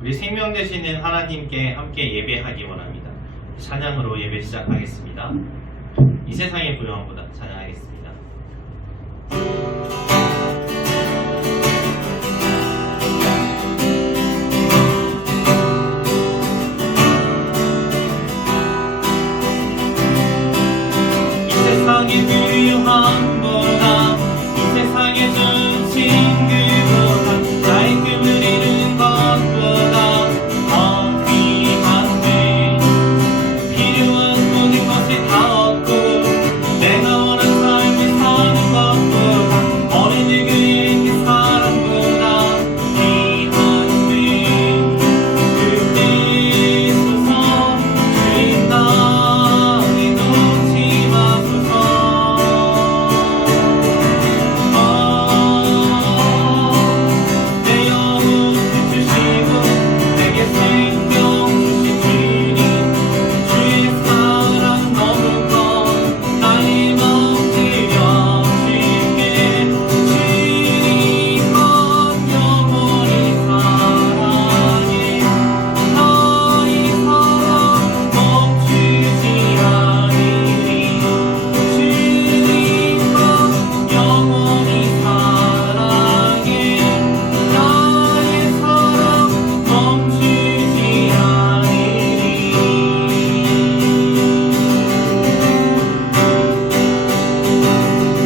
우리 생명 되시는 하나님께 함께 예배하기 원합니다. 찬양으로 예배 시작하겠습니다. 이 세상의 불행함보다 찬양하겠습니다. 이 세상의 불행함보다 이 세상의 준 친구보다 나의 꿈을 이루는 것보다 더 귀한데 필요한 모든 것을 다 얻고 내가 원하는 삶을 사는 것보다 어느 누구의 그 사랑보다 귀한데 그때소서 주님 나를 놓지 마소서. 내 영혼을 주시고 내게 생명 주신 주님, 주의 사랑 너무 커 나의 마음 드려줄게. 주님만 영원히 사랑해. 나의 사랑 멈추지 않으리. 주님만 영원히 사랑해. 나의 사랑 멈추지 않으리.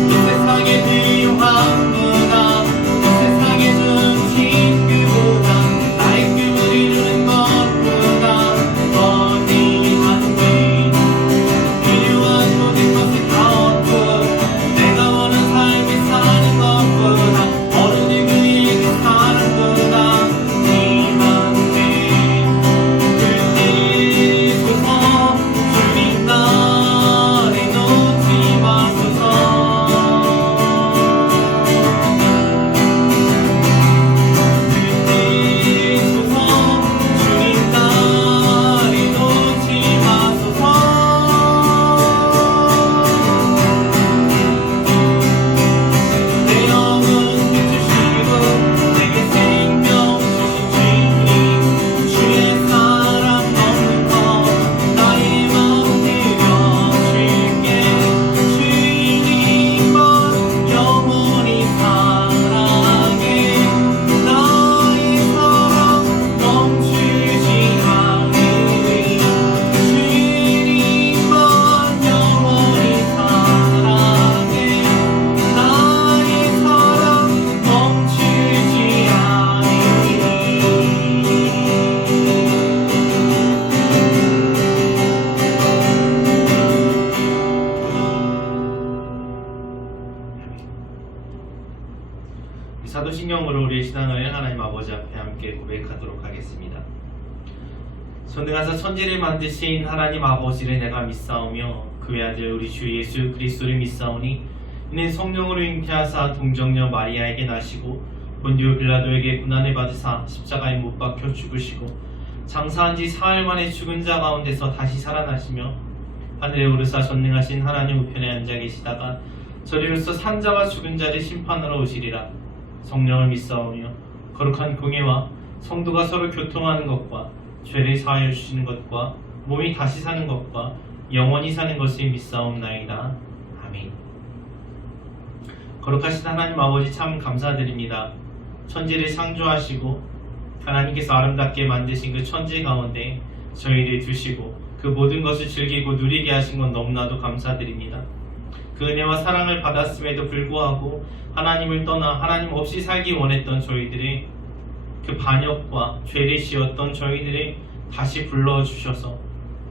이 세상의 부유함보다 이 세상의 준 친구보다 나의 꿈을 이루는 것보다 더 귀한데 필요한 모든 것을 다 얻고 내가 원하는 삶을 사는 것보다 어느 누구의 그 사랑보다 귀한데 그때소서 주님 나를 놓지 마소서. 그때소서 주님 나를 놓지 마소서. 내 영혼을 주시고 내게 생명 주신 주님, 주의 사랑 너무 커 나의 마음 드려줄게. 주님만 영원히 사랑해. 나의 사랑 멈추지 않으리. 주님만 영원히 사랑해. 나의 사랑 멈추지 않으리. 사도신경으로 우리의 신앙을 하나님 아버지 앞에 함께 고백하도록 하겠습니다. 전능하사 천지를 만드신 하나님 아버지를 내가 믿사오며 그 외아들 우리 주 예수 그리스도를 믿사오니 이는 성령으로 잉태하사 동정녀 마리아에게 나시고 본디오 빌라도에게 고난을 받으사 십자가에 못 박혀 죽으시고 장사한 지 사흘 만에 죽은 자 가운데서 다시 살아나시며 하늘에 오르사 전능하신 하나님 우편에 앉아 계시다가 저리로서 산자와 죽은 자를 심판하러 오시리라. 성령을 믿사오며 거룩한 공예와 성도가 서로 교통하는 것과 죄를 사하여 주시는 것과 몸이 다시 사는 것과 영원히 사는 것을 믿사옵나이다. 아멘. 거룩하신 하나님 아버지 참 감사드립니다. 천지를 창조하시고 하나님께서 아름답게 만드신 그 천지 가운데 저희를 두시고 그 모든 것을 즐기고 누리게 하신 건 너무나도 감사드립니다. 그 은혜와 사랑을 받았음에도 불구하고 하나님을 떠나 하나님 없이 살기 원했던 저희들이 그 반역과 죄를 지었던 저희들이 다시 불러주셔서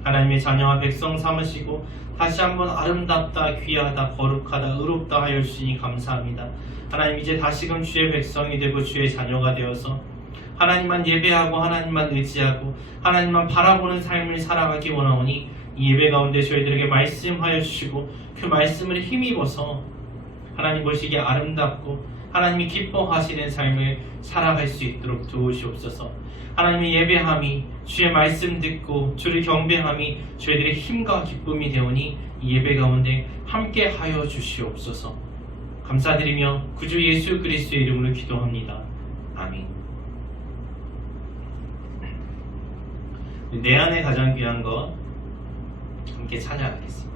하나님의 자녀와 백성 삼으시고 다시 한번 아름답다, 귀하다, 거룩하다, 의롭다 하여 주시니 감사합니다. 하나님 이제 다시금 주의 백성이 되고 주의 자녀가 되어서 하나님만 예배하고 하나님만 의지하고 하나님만 바라보는 삶을 살아가기 원하오니 이 예배 가운데 저희들에게 말씀하여 주시고 그 말씀을 힘입어서 하나님 보시기에 아름답고 하나님이 기뻐하시는 삶을 살아갈 수 있도록 도우시옵소서. 하나님의 예배함이 주의 말씀 듣고 주를 경배함이 저희들의 힘과 기쁨이 되오니 이 예배 가운데 함께 하여 주시옵소서. 감사드리며 구주 예수 그리스도의 이름으로 기도합니다. 아멘. 내 안에 가장 귀한 것 함께 찬양하겠습니다.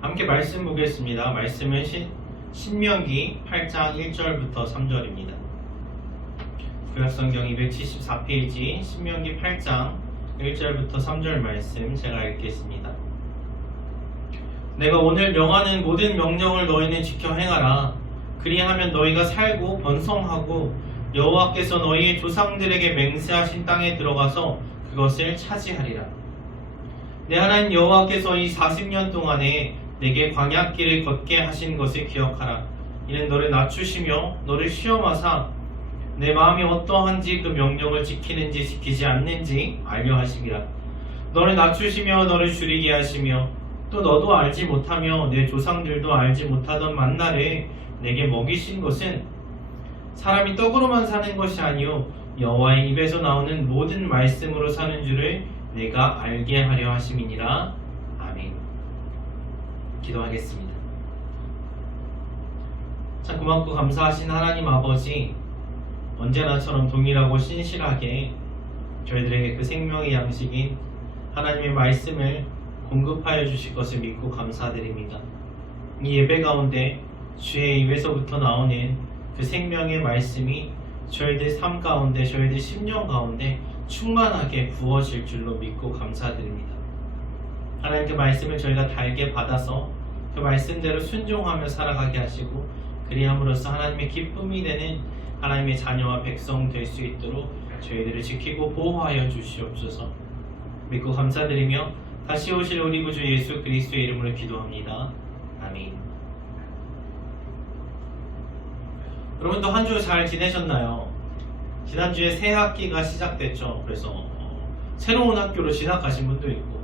함께 말씀 보겠습니다. 말씀은 신명기 8장 1절부터 3절입니다. 구약성경 274페이지 신명기 8장 1절부터 3절 말씀 제가 읽겠습니다. 내가 오늘 명하는 모든 명령을 너희는 지켜 행하라. 그리하면 너희가 살고 번성하고 여호와께서 너희의 조상들에게 맹세하신 땅에 들어가서 그것을 차지하리라. 내 하나님 여호와께서 이 40년 동안에 내게 광야길을 걷게 하신 것을 기억하라. 이는 너를 낮추시며 너를 시험하사 내 마음이 어떠한지 그 명령을 지키는지 지키지 않는지 알려 하심이라. 너를 낮추시며 너를 줄이게 하시며 또 너도 알지 못하며 내 조상들도 알지 못하던 만나를 내게 먹이신 것은 사람이 떡으로만 사는 것이 아니요 여호와의 입에서 나오는 모든 말씀으로 사는 줄을 내가 알게 하려 하심이니라. 아멘. 기도하겠습니다. 참 고맙고 감사하신 하나님 아버지, 언제나처럼 동일하고 신실하게 저희들에게 그 생명의 양식인 하나님의 말씀을 공급하여 주실 것을 믿고 감사드립니다. 이 예배 가운데 주의 입에서부터 나오는 그 생명의 말씀이 저희들 삶 가운데, 저희들 심령 가운데 충만하게 부어질 줄로 믿고 감사드립니다. 하나님, 그 말씀을 저희가 달게 받아서 그 말씀대로 순종하며 살아가게 하시고 그리함으로써 하나님의 기쁨이 되는 하나님의 자녀와 백성 될 수 있도록 저희들을 지키고 보호하여 주시옵소서. 믿고 감사드리며 다시 오실 우리 구주 예수 그리스도의 이름으로 기도합니다. 아멘. 여러분도 한 주 잘 지내셨나요? 지난주에 새 학기가 시작됐죠. 그래서 새로운 학교로 진학하신 분도 있고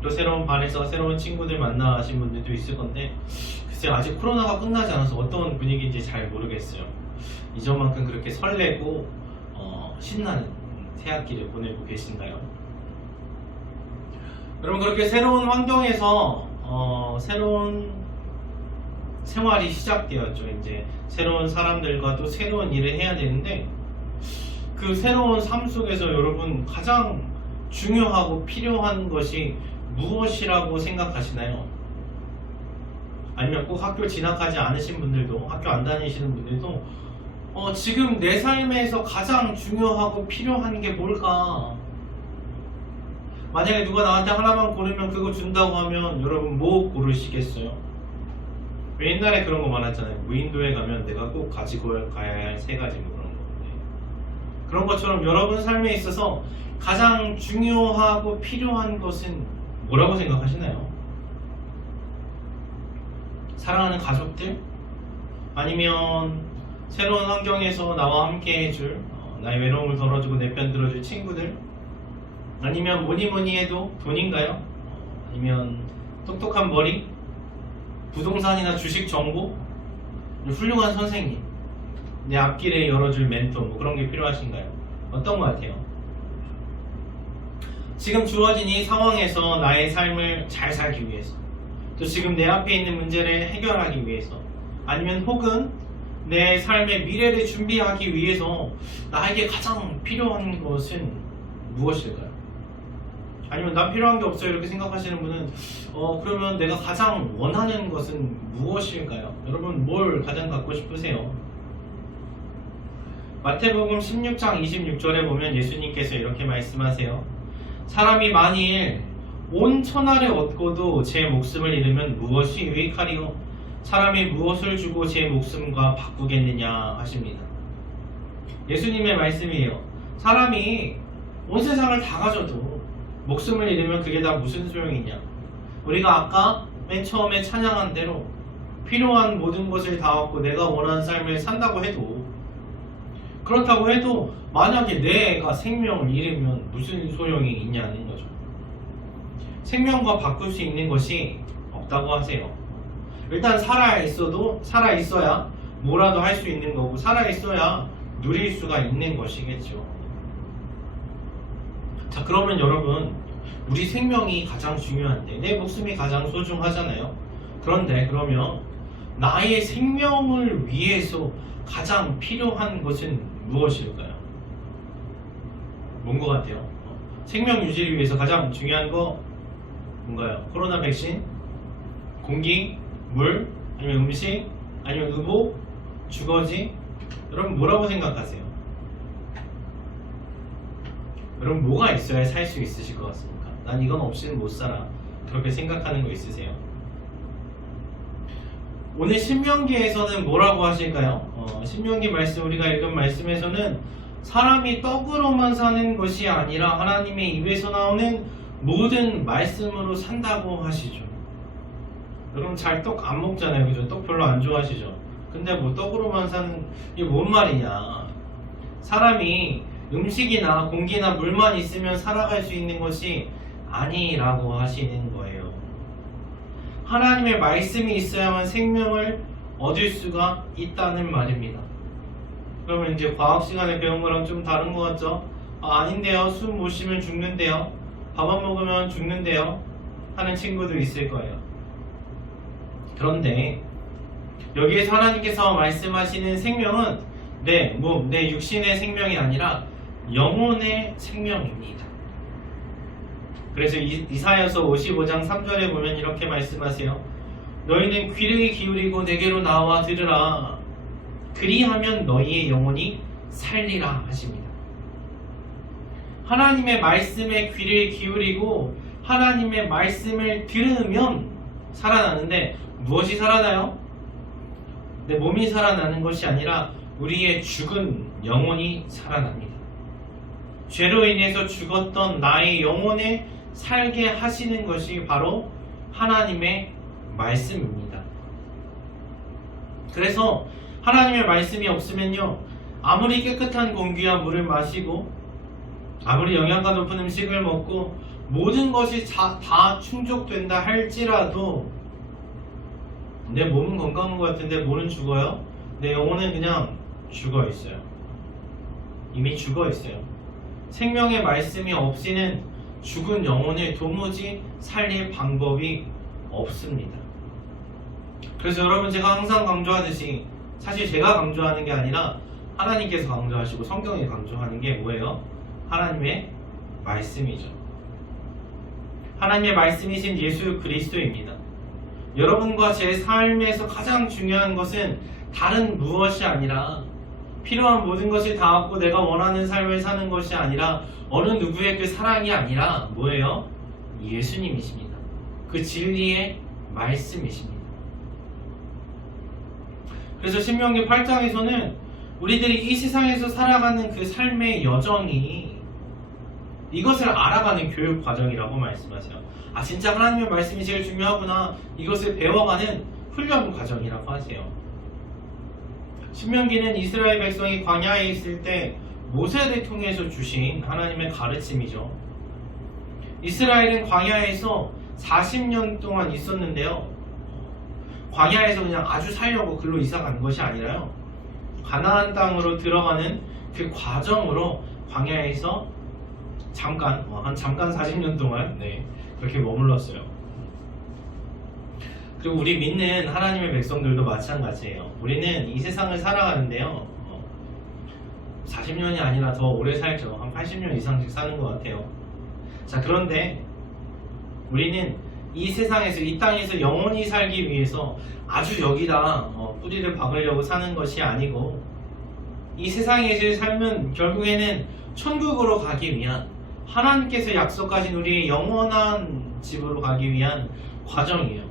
또 새로운 반에서 새로운 친구들 만나신 분들도 있을 건데 글쎄요, 아직 코로나가 끝나지 않아서 어떤 분위기인지 잘 모르겠어요. 이전만큼 그렇게 설레고 신나는 새학기를 보내고 계신가요? 여러분, 그렇게 새로운 환경에서 새로운 생활이 시작되었죠. 이제 새로운 사람들과 또 새로운 일을 해야 되는데 그 새로운 삶 속에서 여러분 가장 중요하고 필요한 것이 무엇이라고 생각하시나요? 아니면 꼭 학교 진학하지 않으신 분들도, 학교 안 다니시는 분들도 지금 내 삶에서 가장 중요하고 필요한 게 뭘까? 만약에 누가 나한테 하나만 고르면 그거 준다고 하면 여러분 뭐 고르시겠어요? 옛날에 그런 거 많았잖아요. 무인도에 가면 내가 꼭 가지고 가야 할 3가지 뭐 그런 건데, 그런 것처럼 여러분 삶에 있어서 가장 중요하고 필요한 것은 뭐라고 생각하시나요? 사랑하는 가족들? 아니면 새로운 환경에서 나와 함께 해줄 나의 외로움을 덜어주고 내 편 들어줄 친구들? 아니면 뭐니 해도 돈인가요? 아니면 똑똑한 머리? 부동산이나 주식 정보? 훌륭한 선생님? 내 앞길에 열어줄 멘토? 뭐 그런 게 필요하신가요? 어떤 것 같아요? 지금 주어진 이 상황에서 나의 삶을 잘 살기 위해서, 또 지금 내 앞에 있는 문제를 해결하기 위해서, 아니면 혹은 내 삶의 미래를 준비하기 위해서 나에게 가장 필요한 것은 무엇일까요? 아니면 난 필요한 게 없어요 이렇게 생각하시는 분은 그러면 내가 가장 원하는 것은 무엇일까요? 여러분 뭘 가장 갖고 싶으세요? 마태복음 16장 26절에 보면 예수님께서 이렇게 말씀하세요. 사람이 만일 온 천하를 얻고도 제 목숨을 잃으면 무엇이 유익하리요? 사람이 무엇을 주고 제 목숨과 바꾸겠느냐 하십니다. 예수님의 말씀이에요. 사람이 온 세상을 다 가져도 목숨을 잃으면 그게 다 무슨 소용이냐? 우리가 아까 맨 처음에 찬양한 대로 필요한 모든 것을 다 얻고 내가 원하는 삶을 산다고 해도, 그렇다고 해도 만약에 내가 생명을 잃으면 무슨 소용이 있냐는 거죠. 생명과 바꿀 수 있는 것이 없다고 하세요. 일단 살아있어야 뭐라도 할 수 있는 거고, 살아있어야 누릴 수가 있는 것이겠죠. 자, 그러면 여러분, 우리 생명이 가장 중요한데 내 목숨이 가장 소중하잖아요. 그런데 그러면 나의 생명을 위해서 가장 필요한 것은 무엇일까요? 뭔 것 같아요? 생명 유지를 위해서 가장 중요한 거 뭔가요? 코로나 백신? 공기? 물? 아니면 음식? 아니면 의복? 주거지? 여러분 뭐라고 생각하세요? 여러분 뭐가 있어야 살 수 있으실 것 같습니까? 난 이건 없이는 못 살아. 그렇게 생각하는 거 있으세요? 오늘 신명기에서는 뭐라고 하실까요? 신명기 말씀, 우리가 읽은 말씀에서는 사람이 떡으로만 사는 것이 아니라 하나님의 입에서 나오는 모든 말씀으로 산다고 하시죠. 여러분 잘 떡 안 먹잖아요, 그죠? 떡 별로 안 좋아하시죠? 근데 뭐 떡으로만 사는 이게 뭔 말이냐? 사람이 음식이나 공기나 물만 있으면 살아갈 수 있는 것이 아니라고 하시는 거예요. 하나님의 말씀이 있어야만 생명을 얻을 수가 있다는 말입니다. 그러면 이제 과학 시간에 배운 거랑 좀 다른 것 같죠? 아닌데요. 숨 못 쉬면 죽는데요. 밥 안 먹으면 죽는데요. 하는 친구도 있을 거예요. 그런데 여기에서 하나님께서 말씀하시는 생명은 내 육신의 생명이 아니라 영혼의 생명입니다. 그래서 이사야서 55장 3절에 보면 이렇게 말씀하세요. 너희는 귀를 기울이고 내게로 나와 들으라. 그리하면 너희의 영혼이 살리라 하십니다. 하나님의 말씀에 귀를 기울이고 하나님의 말씀을 들으면 살아나는데 무엇이 살아나요? 내 몸이 살아나는 것이 아니라 우리의 죽은 영혼이 살아납니다. 죄로 인해서 죽었던 나의 영혼을 살게 하시는 것이 바로 하나님의 말씀입니다. 그래서 하나님의 말씀이 없으면요, 아무리 깨끗한 공기와 물을 마시고 아무리 영양가 높은 음식을 먹고 모든 것이 다 충족된다 할지라도 내 몸은 건강한 것 같은데 몸은 죽어요? 내 영혼은 그냥 죽어 있어요. 이미 죽어 있어요. 생명의 말씀이 없이는 죽은 영혼을 도무지 살릴 방법이 없습니다. 그래서 여러분, 제가 항상 강조하듯이, 사실 제가 강조하는 게 아니라 하나님께서 강조하시고 성경이 강조하는 게 뭐예요? 하나님의 말씀이죠. 하나님의 말씀이신 예수 그리스도입니다. 여러분과 제 삶에서 가장 중요한 것은 다른 무엇이 아니라, 필요한 모든 것을 다 얻고 내가 원하는 삶을 사는 것이 아니라, 어느 누구의 그 사랑이 아니라 뭐예요? 예수님이십니다. 그 진리의 말씀이십니다. 그래서 신명기 8장에서는 우리들이 이 세상에서 살아가는 그 삶의 여정이 이것을 알아가는 교육 과정이라고 말씀하세요. 아, 진짜 하나님의 말씀이 제일 중요하구나, 이것을 배워가는 훈련 과정이라고 하세요. 신명기는 이스라엘 백성이 광야에 있을 때 모세를 통해서 주신 하나님의 가르침이죠. 이스라엘은 광야에서 40년 동안 있었는데요, 광야에서 그냥 아주 살려고 글로 이사 간 것이 아니라요, 가나안 땅으로 들어가는 그 과정으로 광야에서 잠깐 40년 동안 그렇게 머물렀어요. 그리고 우리 믿는 하나님의 백성들도 마찬가지예요. 우리는 이 세상을 살아가는데요, 40년이 아니라 더 오래 살죠. 한 80년 이상씩 사는 것 같아요. 자, 그런데 우리는 이 세상에서, 이 땅에서 영원히 살기 위해서 아주 여기다 뿌리를 박으려고 사는 것이 아니고, 이 세상에서의 삶은 결국에는 천국으로 가기 위한, 하나님께서 약속하신 우리의 영원한 집으로 가기 위한 과정이에요.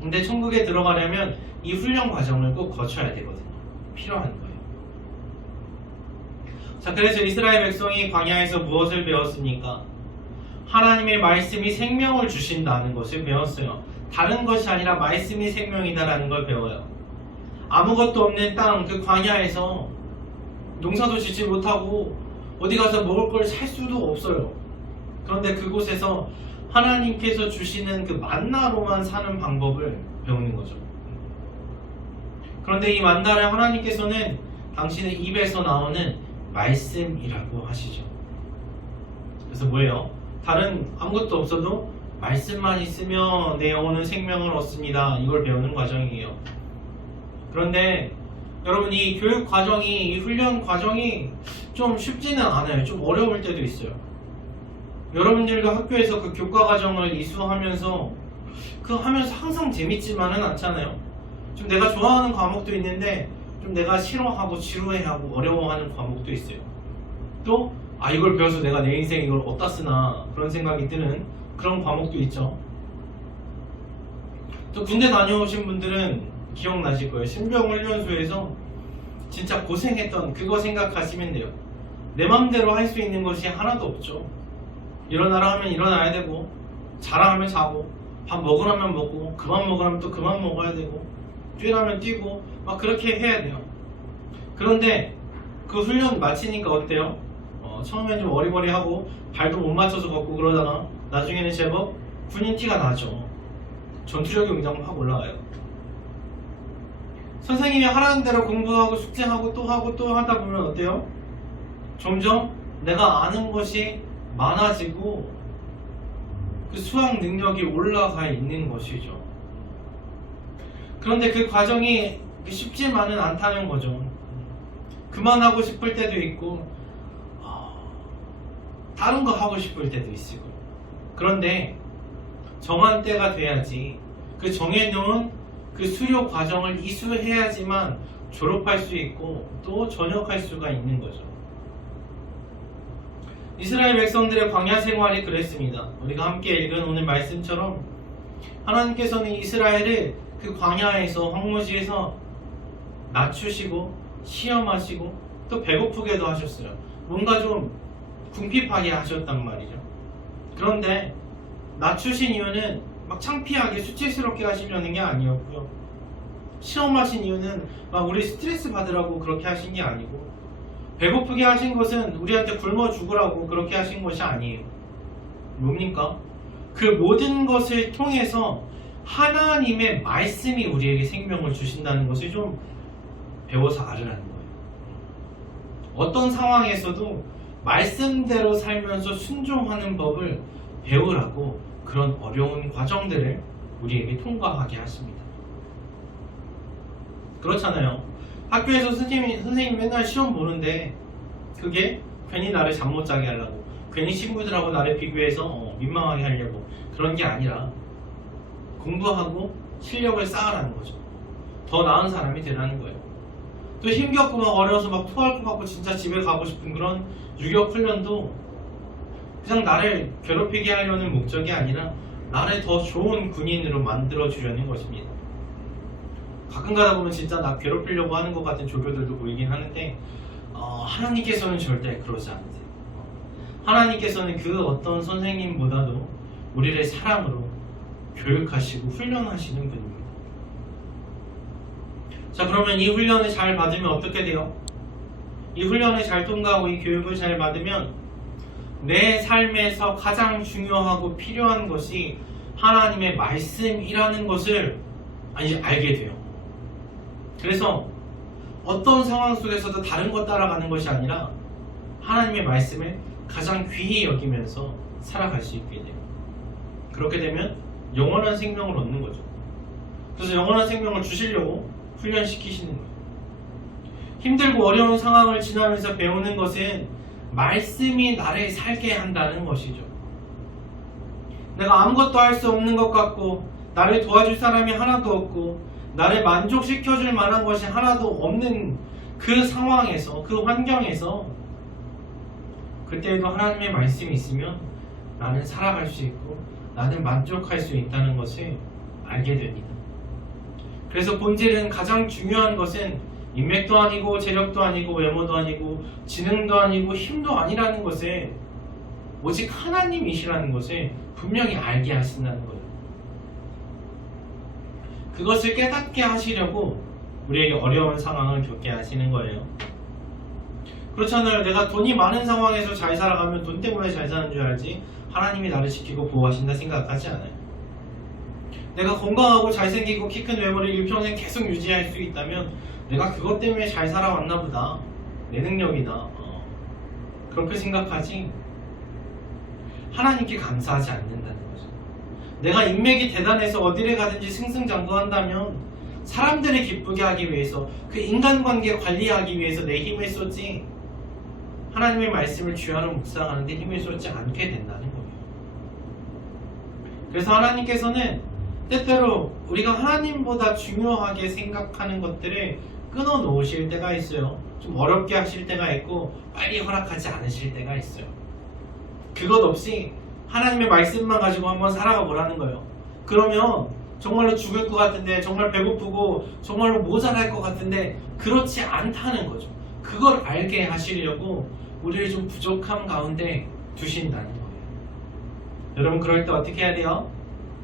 근데 천국에 들어가려면 이 훈련 과정을 꼭 거쳐야 되거든요. 필요한 거예요. 자, 그래서 이스라엘 백성이 광야에서 무엇을 배웠습니까? 하나님의 말씀이 생명을 주신다는 것을 배웠어요. 다른 것이 아니라 말씀이 생명이다라는 걸 배워요. 아무것도 없는 땅, 그 광야에서 농사도 짓지 못하고 어디 가서 먹을 걸 살 수도 없어요. 그런데 그곳에서 하나님께서 주시는 그 만나로만 사는 방법을 배우는 거죠. 그런데 이 만나를 하나님께서는 당신의 입에서 나오는 말씀이라고 하시죠. 그래서 뭐예요? 다른 아무것도 없어도 말씀만 있으면 내 영혼은 생명을 얻습니다. 이걸 배우는 과정이에요. 그런데 여러분, 이 교육 과정이, 이 훈련 과정이 좀 쉽지는 않아요. 좀 어려울 때도 있어요. 여러분들도 학교에서 그 교과 과정을 이수하면서 하면서 항상 재밌지만은 않잖아요. 좀 내가 좋아하는 과목도 있는데 좀 내가 싫어하고 지루해하고 어려워하는 과목도 있어요. 또 이걸 배워서 내가 내 인생 이걸 어디다 쓰나 그런 생각이 드는 그런 과목도 있죠. 또 군대 다녀오신 분들은 기억나실 거예요. 신병훈련소에서 진짜 고생했던 그거 생각하시면 돼요. 내 맘대로 할 수 있는 것이 하나도 없죠. 일어나라 하면 일어나야 되고, 자라 하면 자고, 밥 먹으라면 먹고, 그만 먹으라면 또 그만 먹어야 되고, 뛰라면 뛰고, 막 그렇게 해야 돼요. 그런데 그 훈련 마치니까 어때요? 처음엔 좀 어리버리하고 발도 못 맞춰서 걷고 그러다가 나중에는 제법 군인 티가 나죠. 전투력이 굉장히 확 올라가요. 선생님이 하라는 대로 공부하고 숙제하고 또 하고 또 하다 보면 어때요? 점점 내가 아는 것이 많아지고 그 수학 능력이 올라가 있는 것이죠. 그런데 그 과정이 쉽지만은 않다는 거죠. 그만하고 싶을 때도 있고 다른 거 하고 싶을 때도 있고. 그런데 정한 때가 돼야지, 그 정해놓은 그 수료 과정을 이수해야지만 졸업할 수 있고 또 전역할 수가 있는 거죠. 이스라엘 백성들의 광야 생활이 그랬습니다. 우리가 함께 읽은 오늘 말씀처럼 하나님께서는 이스라엘을 그 광야에서, 황무지에서 낮추시고 시험하시고 또 배고프게도 하셨어요. 뭔가 좀 궁핍하게 하셨단 말이죠. 그런데 낮추신 이유는 막 창피하게 수치스럽게 하시려는 게 아니었고요. 시험하신 이유는 막 우리 스트레스 받으라고 그렇게 하신 게 아니고, 배고프게 하신 것은 우리한테 굶어 죽으라고 그렇게 하신 것이 아니에요. 뭡니까? 그 모든 것을 통해서 하나님의 말씀이 우리에게 생명을 주신다는 것을 좀 배워서 알으라는 거예요. 어떤 상황에서도 말씀대로 살면서 순종하는 법을 배우라고 그런 어려운 과정들을 우리에게 통과하게 하십니다. 그렇잖아요. 학교에서 선생님 맨날 시험 보는데 그게 괜히 나를 잠 못 자게 하려고, 괜히 친구들하고 나를 비교해서 민망하게 하려고 그런 게 아니라 공부하고 실력을 쌓으라는 거죠. 더 나은 사람이 되라는 거예요. 또 힘겹고 막 어려워서 막 토할 것 같고 진짜 집에 가고 싶은 그런 유격 훈련도 그냥 나를 괴롭히게 하려는 목적이 아니라 나를 더 좋은 군인으로 만들어 주려는 것입니다. 가끔 가다 보면 진짜 나 괴롭히려고 하는 것 같은 조교들도 보이긴 하는데 하나님께서는 절대 그러지 않으세요. 하나님께서는 그 어떤 선생님보다도 우리를 사랑으로 교육하시고 훈련하시는 분입니다. 자, 그러면 이 훈련을 잘 받으면 어떻게 돼요? 이 훈련을 잘 통과하고 이 교육을 잘 받으면 내 삶에서 가장 중요하고 필요한 것이 하나님의 말씀이라는 것을 알게 돼요. 그래서 어떤 상황 속에서도 다른 것 따라가는 것이 아니라 하나님의 말씀을 가장 귀히 여기면서 살아갈 수 있게 돼요. 그렇게 되면 영원한 생명을 얻는 거죠. 그래서 영원한 생명을 주시려고 훈련시키시는 거예요. 힘들고 어려운 상황을 지나면서 배우는 것은 말씀이 나를 살게 한다는 것이죠. 내가 아무것도 할 수 없는 것 같고 나를 도와줄 사람이 하나도 없고 나를 만족시켜줄 만한 것이 하나도 없는 그 상황에서, 그 환경에서 그때에도 하나님의 말씀이 있으면 나는 살아갈 수 있고 나는 만족할 수 있다는 것을 알게 됩니다. 그래서 본질은 가장 중요한 것은 인맥도 아니고 재력도 아니고 외모도 아니고 지능도 아니고 힘도 아니라는 것을 오직 하나님이시라는 것을 분명히 알게 하신다는 거예요. 그것을 깨닫게 하시려고 우리에게 어려운 상황을 겪게 하시는 거예요. 그렇잖아요. 내가 돈이 많은 상황에서 잘 살아가면 돈 때문에 잘 사는 줄 알지 하나님이 나를 지키고 보호하신다 생각하지 않아요. 내가 건강하고 잘생기고 키 큰 외모를 일평생 계속 유지할 수 있다면 내가 그것 때문에 잘 살아왔나 보다, 내 능력이다, 그렇게 생각하지 하나님께 감사하지 않는다는 거죠. 내가 인맥이 대단해서 어디를 가든지 승승장구한다면 사람들을 기쁘게 하기 위해서, 그 인간관계 관리하기 위해서 내 힘을 쏟지 하나님의 말씀을 주야로 묵상하는 데 힘을 쏟지 않게 된다는 거예요. 그래서 하나님께서는 때때로 우리가 하나님보다 중요하게 생각하는 것들을 끊어 놓으실 때가 있어요. 좀 어렵게 하실 때가 있고 빨리 허락하지 않으실 때가 있어요. 그것 없이 하나님의 말씀만 가지고 한번 살아가 보라는 거예요. 그러면 정말로 죽을 것 같은데, 정말 배고프고 정말로 모자랄 것 같은데 그렇지 않다는 거죠. 그걸 알게 하시려고 우리를 좀 부족함 가운데 두신다는 거예요. 여러분, 그럴 때 어떻게 해야 돼요?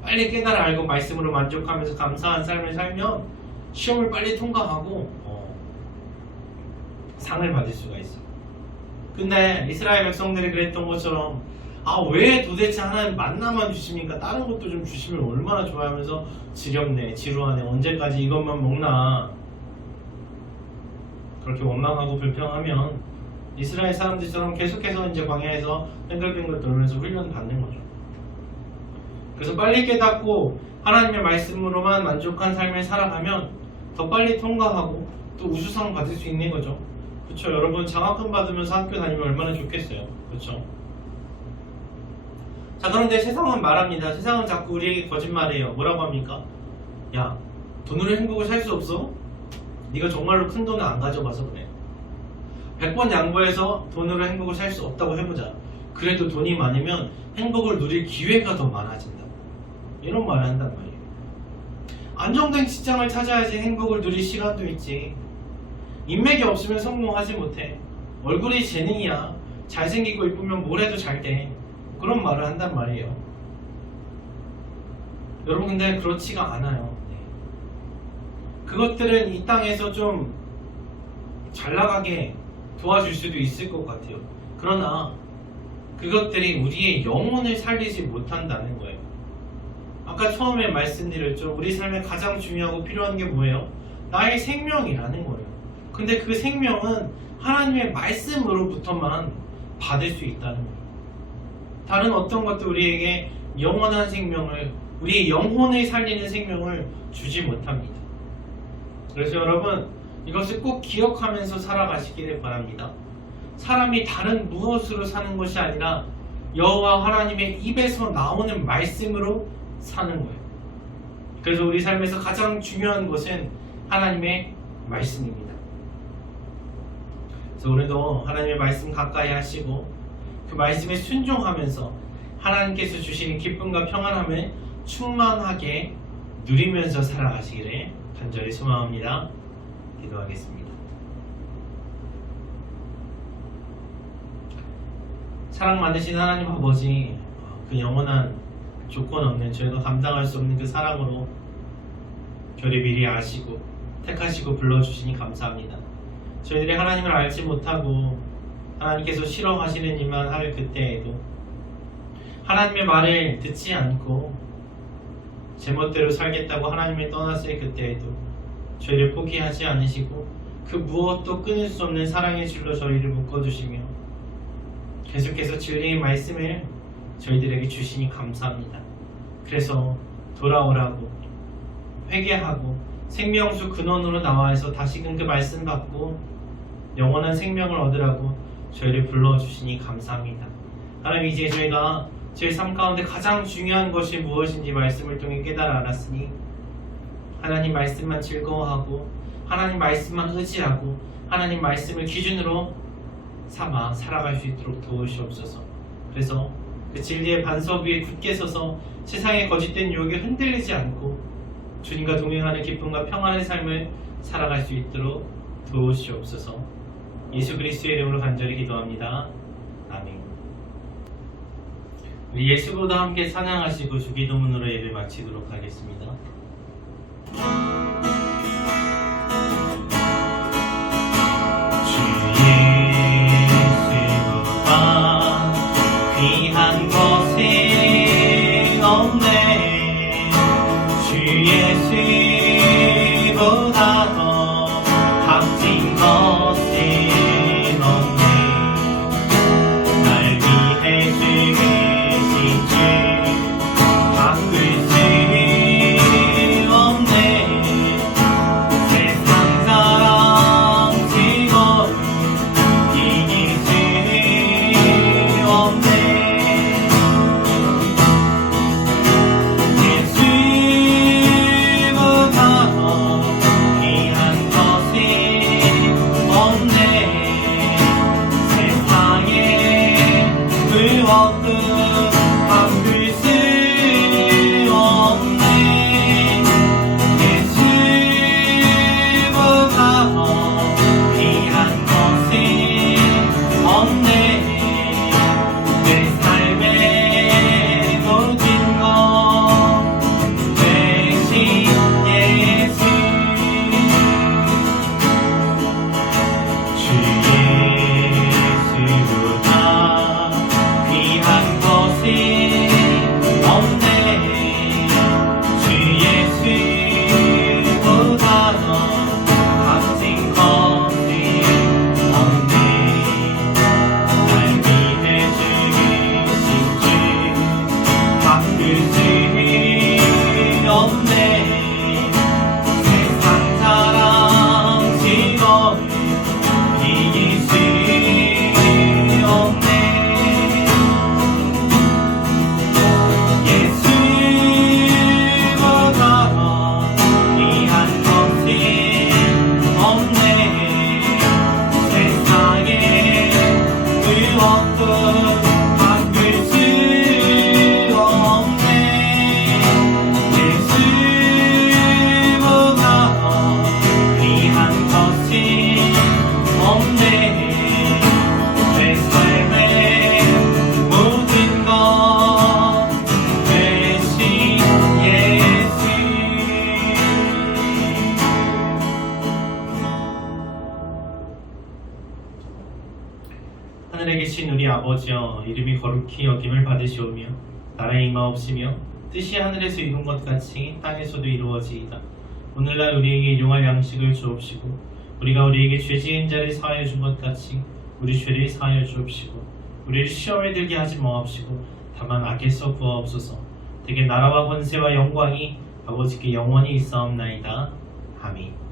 빨리 깨달아 알고 말씀으로 만족하면서 감사한 삶을 살면 시험을 빨리 통과하고 상을 받을 수가 있어요. 근데 이스라엘 백성들이 그랬던 것처럼 왜 도대체 하나님 만나만 주십니까? 다른 것도 좀 주시면 얼마나 좋아하면서 지겹네, 지루하네, 언제까지 이것만 먹나, 그렇게 원망하고 불평하면 이스라엘 사람들처럼 계속해서 이제 광야에서 뱅글뱅글 돌면서 훈련 받는 거죠. 그래서 빨리 깨닫고 하나님의 말씀으로만 만족한 삶을 살아가면 더 빨리 통과하고 또 우수상 받을 수 있는 거죠. 그렇죠? 여러분, 장학금 받으면서 학교 다니면 얼마나 좋겠어요. 그렇죠? 자, 그런데 세상은 말합니다. 세상은 자꾸 우리에게 거짓말해요. 뭐라고 합니까? 야, 돈으로 행복을 살 수 없어? 네가 정말로 큰 돈을 안 가져가서 그래. 100번 양보해서 돈으로 행복을 살 수 없다고 해보자. 그래도 돈이 많으면 행복을 누릴 기회가 더 많아진다. 이런 말을 한단 말이에요. 안정된 직장을 찾아야지 행복을 누릴 시간도 있지. 인맥이 없으면 성공하지 못해. 얼굴이 재능이야. 잘생기고 이쁘면 뭘 해도 잘 돼. 그런 말을 한단 말이에요. 여러분, 근데 그렇지가 않아요. 그것들은 이 땅에서 좀 잘 나가게 도와줄 수도 있을 것 같아요. 그러나 그것들이 우리의 영혼을 살리지 못한다는 거예요. 아까 처음에 말씀드렸죠. 우리 삶에 가장 중요하고 필요한 게 뭐예요? 나의 생명이라는 거예요. 근데 그 생명은 하나님의 말씀으로부터만 받을 수 있다는 거예요. 다른 어떤 것도 우리에게 영원한 생명을, 우리의 영혼을 살리는 생명을 주지 못합니다. 그래서 여러분, 이것을 꼭 기억하면서 살아가시기를 바랍니다. 사람이 다른 무엇으로 사는 것이 아니라 여호와 하나님의 입에서 나오는 말씀으로 사는 거예요. 그래서 우리 삶에서 가장 중요한 것은 하나님의 말씀입니다. 그래서 오늘도 하나님의 말씀 가까이 하시고 그 말씀에 순종하면서 하나님께서 주시는 기쁨과 평안함을 충만하게 누리면서 살아가시기를 간절히 소망합니다. 기도하겠습니다. 사랑 많으신 하나님 아버지, 그 영원한 조건 없는 저희가 감당할 수 없는 그 사랑으로 저를 미리 아시고 택하시고 불러주시니 감사합니다. 저희들이 하나님을 알지 못하고 하나님께서 싫어하시는 일만 할 그때에도 하나님의 말을 듣지 않고 제멋대로 살겠다고 하나님을 떠났을 그때에도 저희를 포기하지 않으시고 그 무엇도 끊을 수 없는 사랑의 줄로 저희를 묶어주시며 계속해서 진리의 말씀을 저희들에게 주시니 감사합니다. 그래서 돌아오라고 회개하고 생명수 근원으로 나와서 다시금 그 말씀 받고 영원한 생명을 얻으라고 저희를 불러주시니 감사합니다. 하나님, 이제 저희가 저희 삶 가운데 가장 중요한 것이 무엇인지 말씀을 통해 깨달아 알았으니 하나님 말씀만 즐거워하고 하나님 말씀만 의지하고 하나님 말씀을 기준으로 삼아 살아갈 수 있도록 도우시옵소서. 그래서 그 진리의 반석 위에 굳게 서서 세상의 거짓된 유혹에 흔들리지 않고 주님과 동행하는 기쁨과 평안의 삶을 살아갈 수 있도록 도우시옵소서. 예수 그리스도의 이름으로 간절히 기도합니다. 아멘. 우리 예수보다 함께 찬양하시고 주기도문으로 예배 마치도록 하겠습니다. 귀한 것은 없네. 주 예수보다 더 값진 것은 없네. 날 위해 죽으신 주 바꿀 수 없네. 세상 사랑 즐거움 이길 수 없네. 주 예수보다 귀한 것은 이름이 거룩히 여김을 받으시오며 나라의 임하옵시며 뜻이 하늘에서 이룬 것 같이 땅에서도 이루어지이다. 오늘날 우리에게 일용할 양식을 주옵시고 우리가 우리에게 죄 지은 자를 사하여 준 것 같이 우리 죄를 사하여 주옵시고 우리를 시험에 들게 하지 마옵시고 다만 악에서 구하옵소서. 대개 나라와 권세와 영광이 아버지께 영원히 있사옵나이다. 아멘.